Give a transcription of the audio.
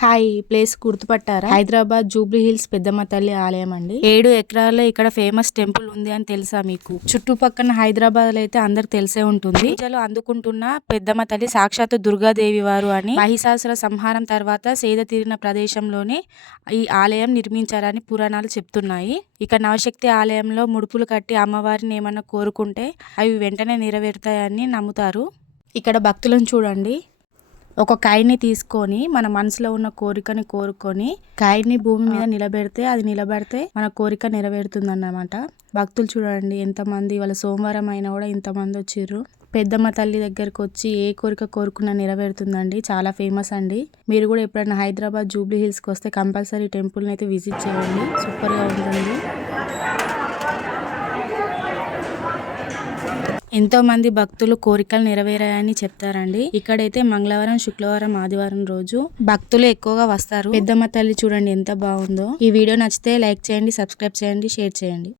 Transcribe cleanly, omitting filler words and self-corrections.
Hi, ఈ place గుర్తుపట్టారా? Hyderabad Jubilee hills పెద్దమ్మ తల్లి ఆలయం అండి. 7 ఎకరాల్లో ఇక్కడ ఫేమస్ టెంపుల్ ఉంది అని తెలుసా మీకు? చుట్టుపక్కల హైదరాబాద్ లో అయితే అందరికి తెలిసే ఉంటుంది. పూజలు అందుకుంటున్న పెద్దమ్మ తల్లి సాక్షాత్తు దుర్గాదేవి వారు అని, మహిషాసుర సంహారం తర్వాత సేద తీరిన ప్రదేశంలోనే ఈ ఆలయం నిర్మించారని పురాణాలు చెప్తున్నాయి. ఇక నవశక్తి ఆలయంలో ముడుపులు కట్టి అమ్మవారిని ఏమన్నా కోరుకుంటే అవి వెంటనే నెరవేరుతాయని నమ్ముతారు. ఇక్కడ భక్తులను చూడండి. ఒక కాయని తీసుకొని మన మనసులో ఉన్న కోరికని కోరుకొని కాయని భూమి మీద నిలబెడితే అది నిలబడితే మన కోరిక నెరవేరుతుంది అన్నమాట. భక్తులు చూడండి ఎంతమంది, వాళ్ళ సోమవారం అయినా కూడా ఇంతమంది వచ్చిర్రు. పెద్దమ్మ తల్లి దగ్గరకు వచ్చి ఏ కోరిక కోరుకున్నా నెరవేరుతుందండి. చాలా ఫేమస్ అండి. మీరు కూడా ఎప్పుడైనా హైదరాబాద్ జూబ్లీ హిల్స్కి వస్తే కంపల్సరీ టెంపుల్ని అయితే విజిట్ చేయండి. సూపర్గా ఉంటుంది. ఎంతో మంది భక్తులు కోరికలు నెరవేరాయని చెప్తారండి. ఇక్కడైతే మంగళవారం, శుక్రవారం, ఆదివారం రోజు భక్తులు ఎక్కువగా వస్తారు. పెద్దమ్మ తల్లి చూడండి ఎంత బాగుందో. ఈ వీడియో నచ్చితే లైక్ చేయండి, సబ్స్క్రైబ్ చేయండి, షేర్ చేయండి.